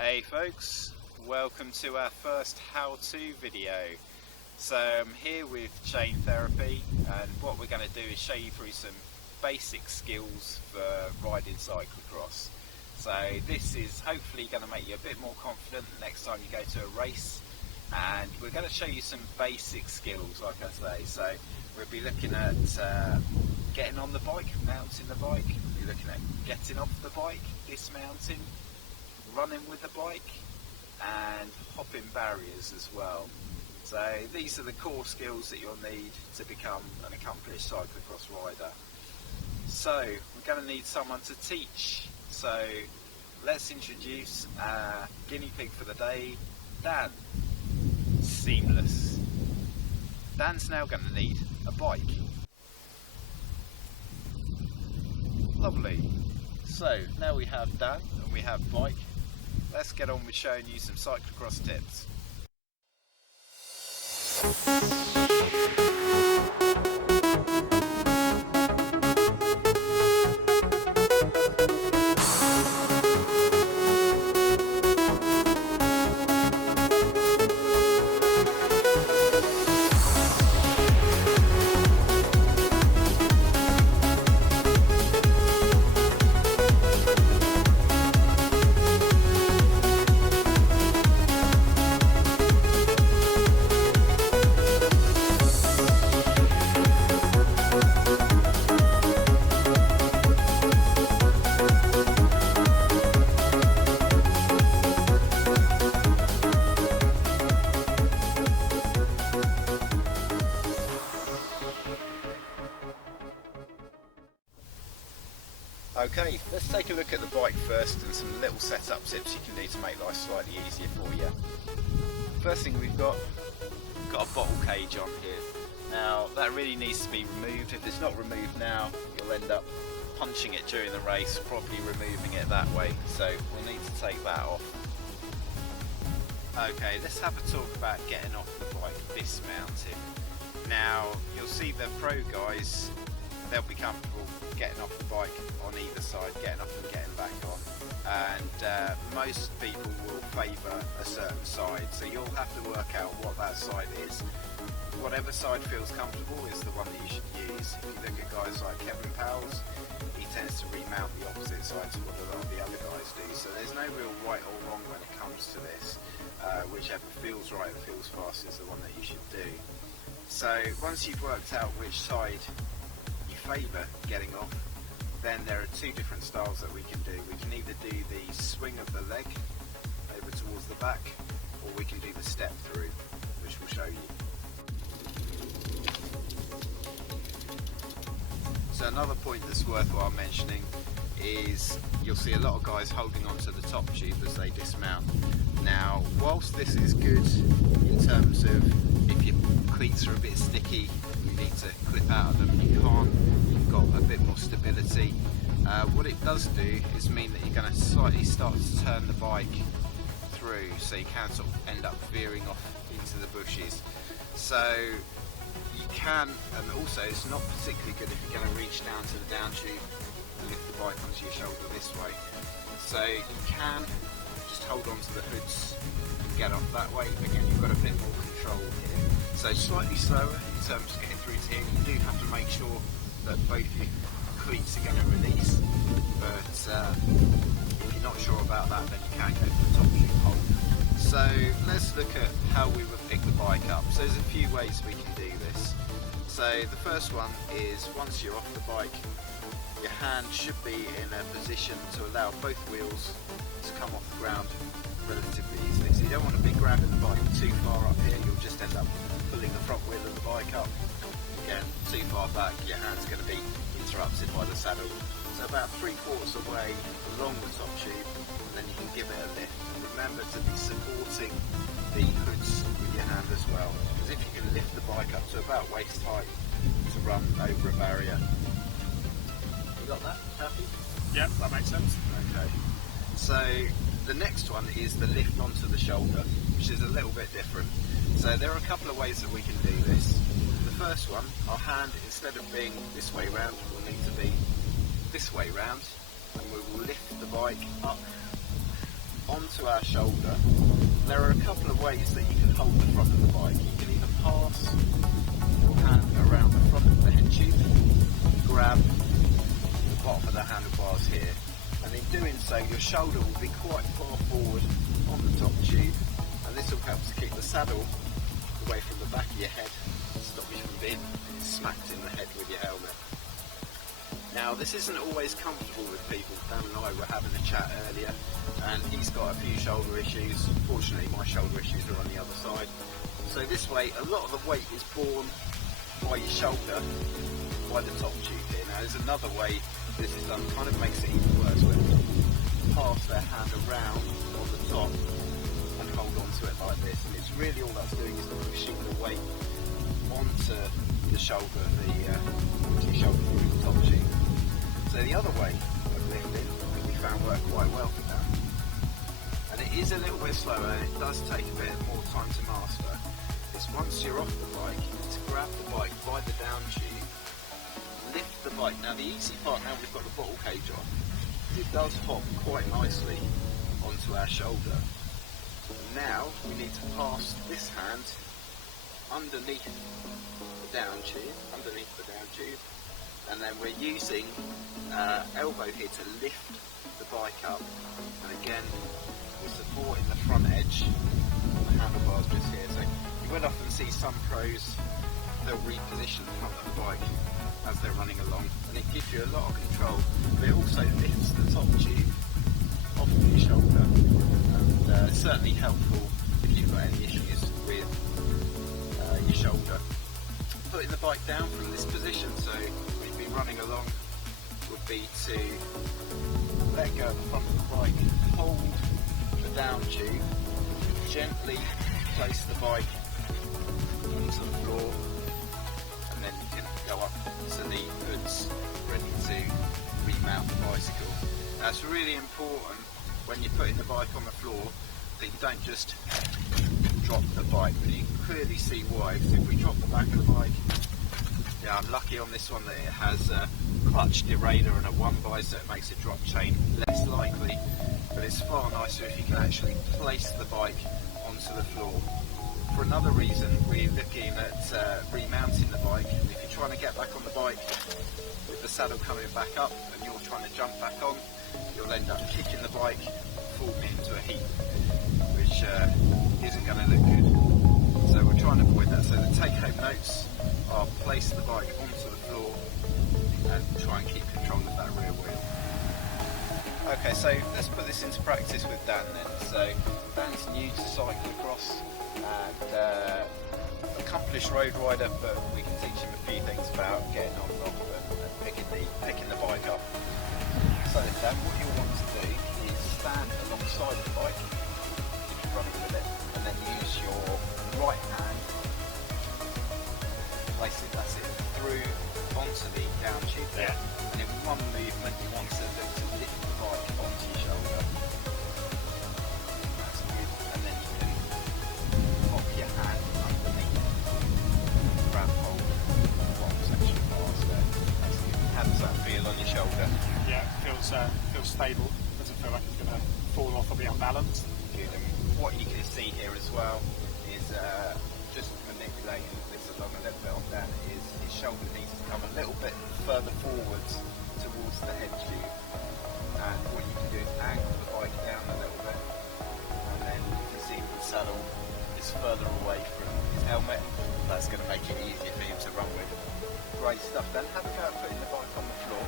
Hey folks, welcome to our first how-to video. So I'm here with chain therapy, and what we're going to do is show you through some basic skills for riding cyclocross. So this is hopefully going to make you a bit more confident next time you go to a race, and we're going to show you some basic skills, like I say. So we'll be looking at getting on the bike, mounting the bike, we'll be looking at getting off the bike, dismounting, running with the bike, and hopping barriers as well. So these are the core skills that you'll need to become an accomplished cyclocross rider. So we're going to need someone to teach. So let's introduce our guinea pig for the day, Dan. Seamless. Dan's now going to need a bike. Lovely. So now we have Dan and we have bike. Let's get on with showing you some cyclocross tips. Okay, let's take a look at the bike first and some little setup tips you can do to make life slightly easier for you. First thing we've got a bottle cage on here. Now that really needs to be removed. If it's not removed now, you'll end up punching it during the race, probably removing it that way. So we'll need to take that off. Okay, let's have a talk about getting off the bike, dismounting. Now you'll see the pro guys, they'll be comfortable getting off the bike on either side, getting up and getting back on, and most people will favour a certain side, so you'll have to work out what that side is. Whatever side feels comfortable is the one that you should use. If you look at guys like Kevin Powell's, he tends to remount the opposite side to what a lot of the other guys do, so there's no real right or wrong when it comes to this. Whichever feels right and feels fast is the one that you should do. So once you've worked out which side favour getting off, then there are two different styles that we can do. We can either do the swing of the leg over towards the back, or we can do the step through, which we'll show you. So another point that's worthwhile mentioning is you'll see a lot of guys holding onto the top tube as they dismount. Now whilst this is good in terms of if your cleats are a bit sticky, you need to clip out of them, you can't, you've got a bit more stability. What it does do is mean that you're going to slightly start to turn the bike through, so you can sort of end up veering off into the bushes. So you can, and also it's not particularly good if you're going to reach down to the down tube and lift the bike onto your shoulder this way. So you can just hold on to the hoods and get off that way. Again, you've got a bit more control here. So slightly slower in terms of getting through to here. You do have to make sure that both your cleats are going to release, but if you're not sure about that, then you can go for the top tube hold. So let's look at how we would pick the bike up. So there's a few ways we can do this. So the first one is once you're off the bike, your hand should be in a position to allow both wheels to come off the ground relatively easily. So you don't want to be grabbing the bike too far up here, you'll just end up pulling the front wheel of the bike up. Again, too far back, your hand's going to be interrupted by the saddle. So about 3/4 away along the top tube, and then you can give it a lift. Remember to be supporting the hoods with your hand as well, because if you can lift the bike up to about waist height to run over a barrier. You got that? Happy? Yep, that makes sense. Okay. So the next one is the lift onto the shoulder, which is a little bit different. So there are a couple of ways that we can do this. The first one, our hand, instead of being this way round, will need to be this way round, and we will lift the bike up onto our shoulder, there are a couple of ways that you can hold the front of the bike. You can either pass your hand around the front of the head tube, grab the bottom of the handlebars here, and in doing so your shoulder will be quite far forward on the top tube, and this will help to keep the saddle away from the back of your head and stop you from being smacked in the head with your helmet. Now this isn't always comfortable with people. Dan and I were having a chat earlier and he's got a few shoulder issues. Fortunately my shoulder issues are on the other side. So this way a lot of the weight is borne by your shoulder, by the top tube here. Now there's another way this is done, kind of makes it even worse, where they pass their hand around on the top and hold onto it like this. And it's really all that's doing is pushing the weight onto the shoulder, onto your shoulder through the top tube. So the other way of lifting that we found worked quite well for that, and it is a little bit slower and it does take a bit more time to master, is once you're off the bike, you need to grab the bike by the down tube, lift the bike. Now the easy part, now we've got the bottle cage on, it does hop quite nicely onto our shoulder. Now we need to pass this hand underneath the down tube, and then we're using elbow here to lift the bike up, and again we're supporting the front edge on the handlebars just here. So you will often see some pros, they'll reposition the front of the bike as they're running along, and it gives you a lot of control, but it also lifts the top tube off of your shoulder, and certainly helpful if you've got any issues with your shoulder. Putting the bike down from this position, so we'd be running along, would be to let go of the front of the bike, hold the down tube, gently place the bike onto the floor, and then you can go up to the hoods ready to remount the bicycle. Now it's really important when you're putting the bike on the floor that you don't just drop the bike, but you can clearly see why. Because if we drop the back of the bike, yeah, I'm lucky on this one that it has a clutch derailleur and a one by, so it makes a drop chain less likely, but it's far nicer if you can actually place the bike onto the floor. For another reason, we're looking at remounting the bike. If you're trying to get back on the bike with the saddle coming back up and you're trying to jump back on, you'll end up kicking the bike, falling into a heap, which isn't going to look good. So we're trying to avoid that. So the take-home notes are place the bike onto the floor and try and keep control of that rear wheel. Okay, so let's put this into practice with Dan then. So Dan's new to cyclocross and accomplished road rider, but we can teach him a few things about getting on and off and picking the bike up. So Dan, what you'll want to do is stand alongside the bike if you're running with it, and then use your right hand, place it, that's it, through onto the down tube there, and in one movement you want to look to lift the bike onto your shoulder. That's good, and then you can pop your hand underneath, grab hold of the bottom section of the bars there. That's good. How does that feel on your shoulder? Yeah, it feels stable, doesn't feel like it's going to fall off or be unbalanced. Good, and what you can see here as well is just manipulating this along a little bit on Dan, is his shoulder needs to come a little bit further forwards towards the head tube, and what you can do is angle the bike down a little bit, and then you can see the saddle is further away from his helmet. That's going to make it easier for him to run with. Great stuff. Then have a go at putting the bike on the floor.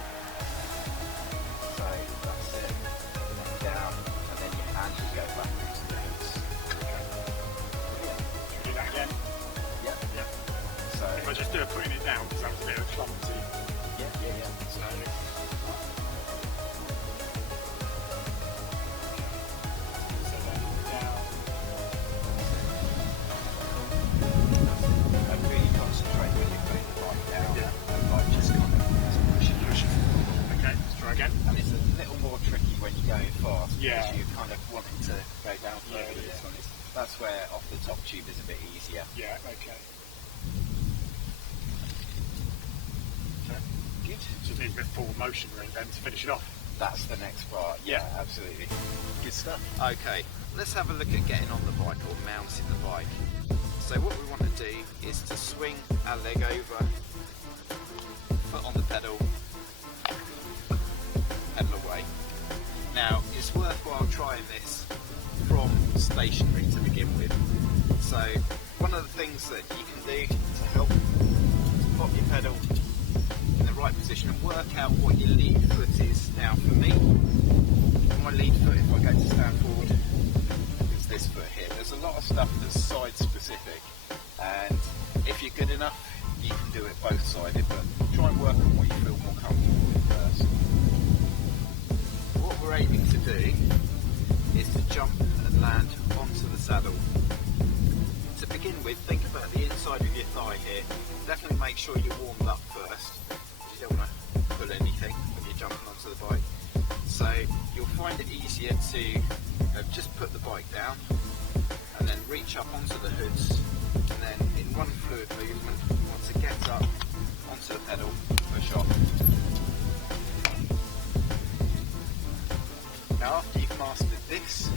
So that's it, and then down, and then your hand will go back into the hoods. Brilliant. Should we do that again? Yep. Yep. So if I just do it putting it down, because that was a bit of a clumsy. yeah. So then down. And really concentrate when you're putting the bike down. Yeah. And like just kind of push it forward. Okay, let's try again. And it's a little more tricky when you're going fast, Yeah. because you're kind of wanting to go down further with Yeah. this one. That's where off the top tube is a bit easier. Yeah, okay. Good. Just need a bit of forward motion really then to finish it off. That's the next part. Yeah, absolutely. Good stuff. Okay, let's have a look at getting on the bike or mounting the bike. So what we want to do is to swing our leg over, foot on the pedal away. Now it's worthwhile trying this from stationary to begin with. So one of the things that you can do to help pop your pedal in the right position and work out what your lead foot is. Now for me, my lead foot, if I go to stand forward, is this foot here. There's a lot of stuff that's side specific, and if you're good enough you can do it both sided, but try and work on what you feel more comfortable with first. What we're aiming to do is to jump and land onto the saddle. To begin with, think about the inside of your thigh here. Definitely make sure you're warmed up first. You don't want to pull anything when you're jumping onto the bike. So you'll find it easier to just put the bike down and then reach up onto the hoods, and then in one fluid movement you want to get up onto the pedal, push off. Now after you've mastered this,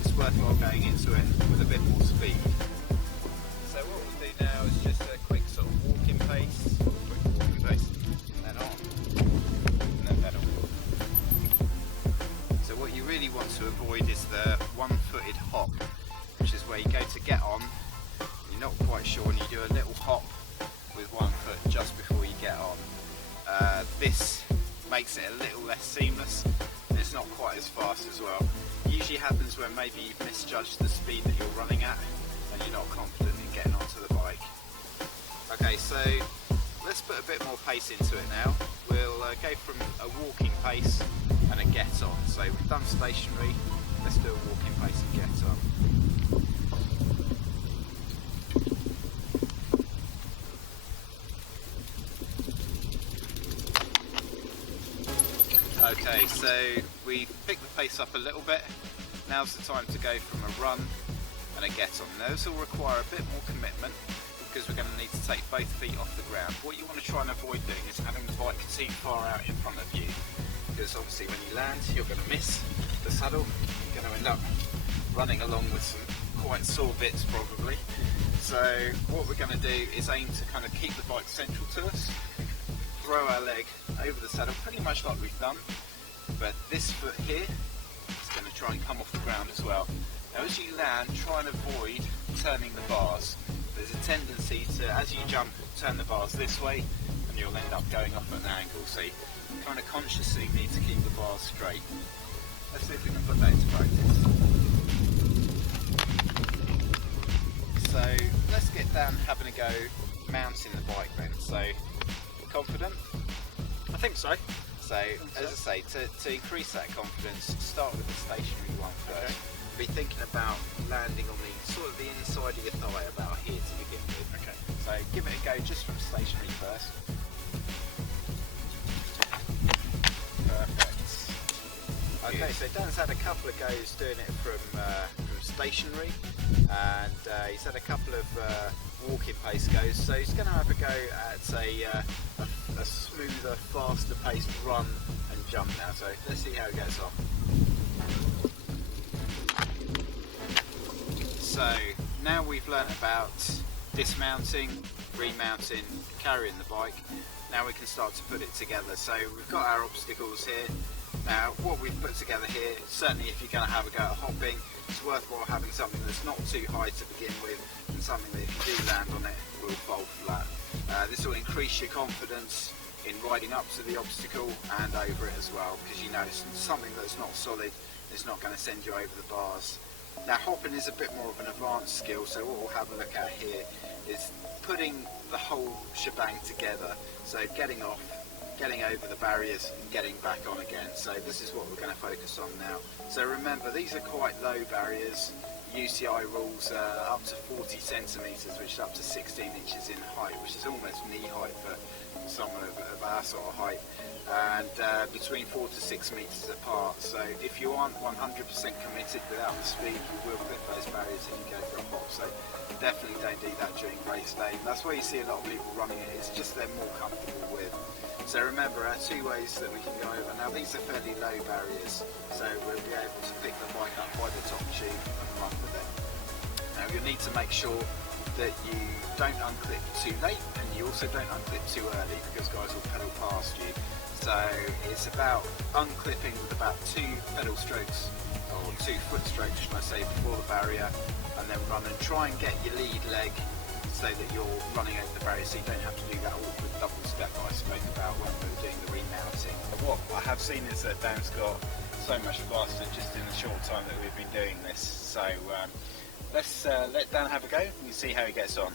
it's worthwhile going into it with a bit more speed. So what we'll do now is just a quick sort of walking pace, then on, and then pedal. So what you really want to avoid is the one-footed hop, which is where you go to get on, you're not quite sure, and you do a little hop with one foot just before you get on. This makes it a little less seamless. It's not quite as fast as well. It usually happens when maybe you've misjudged the speed that you're running at and you're not confident in getting onto the bike. Okay, so let's put a bit more pace into it now. We'll go from a walking pace and a get on. So we've done stationary, let's do a walking pace and get on. Okay, so we picked the pace up a little bit. Now's the time to go from a run and a get on. Now this will require a bit more commitment because we're going to need to take both feet off the ground. What you want to try and avoid doing is having the bike too far out in front of you, because obviously when you land you're going to miss the saddle, you're going to end up running along with some quite sore bits probably. So what we're going to do is aim to kind of keep the bike central to us, throw our leg over the saddle pretty much like we've done, but this foot here is going to try and come off the ground as well. Now as you land, try and avoid turning the bars. There's a tendency to, as you jump, turn the bars this way and you'll end up going off at an angle, so you kind of consciously need to keep the bars straight. Let's see if we can put that into practice. So let's get down having a go mounting the bike then. So confident? I think so. So as I say, to increase that confidence, start with the stationary one first. Be thinking about landing on the sort of the inside of your thigh about here to begin with. Okay. So give it a go just from stationary first. Perfect. Okay, so Dan's had a couple of goes doing it from stationary, and he's had a couple of walking pace goes, so he's going to have a go at a smoother, faster paced run and jump now. So let's see how he gets on. So now we've learnt about dismounting, remounting, carrying the bike. Now we can start to put it together. So we've got our obstacles here. Now what we've put together here, certainly if you're going to have a go at hopping, it's worthwhile having something that's not too high to begin with, and something that if you do land on it will fall flat. This will increase your confidence in riding up to the obstacle and over it as well, because you know it's something that's not solid, it's not going to send you over the bars. Now hopping is a bit more of an advanced skill, so what we'll have a look at here is putting the whole shebang together, so getting off, getting over the barriers and getting back on again. So this is what we're going to focus on now. So remember, these are quite low barriers, UCI rules up to 40 centimetres, which is up to 16 inches in height, which is almost knee height for someone of our sort of height, and between 4 to 6 metres apart. So if you aren't 100% committed without the speed, you will clip those barriers if you go for a hop. So definitely don't do that during race day. That's why you see a lot of people running it. It's just they're more comfortable with. So remember, our two ways that we can go over. Now these are fairly low barriers, so we'll be able to pick the bike up by the top tube and run with it. Now you'll need to make sure that you don't unclip too late, and you also don't unclip too early, because guys will pedal past you. So it's about unclipping with about 2 pedal strokes, or 2 foot strokes should I say, before the barrier, and then run and try and get your lead leg so that you're running over the barrier, so you don't have to do that awkward double step that I spoke about when we were doing the remounting. What I have seen is that Dan's got so much faster just in the short time that we've been doing this. So let's let Dan have a go and see how he gets on.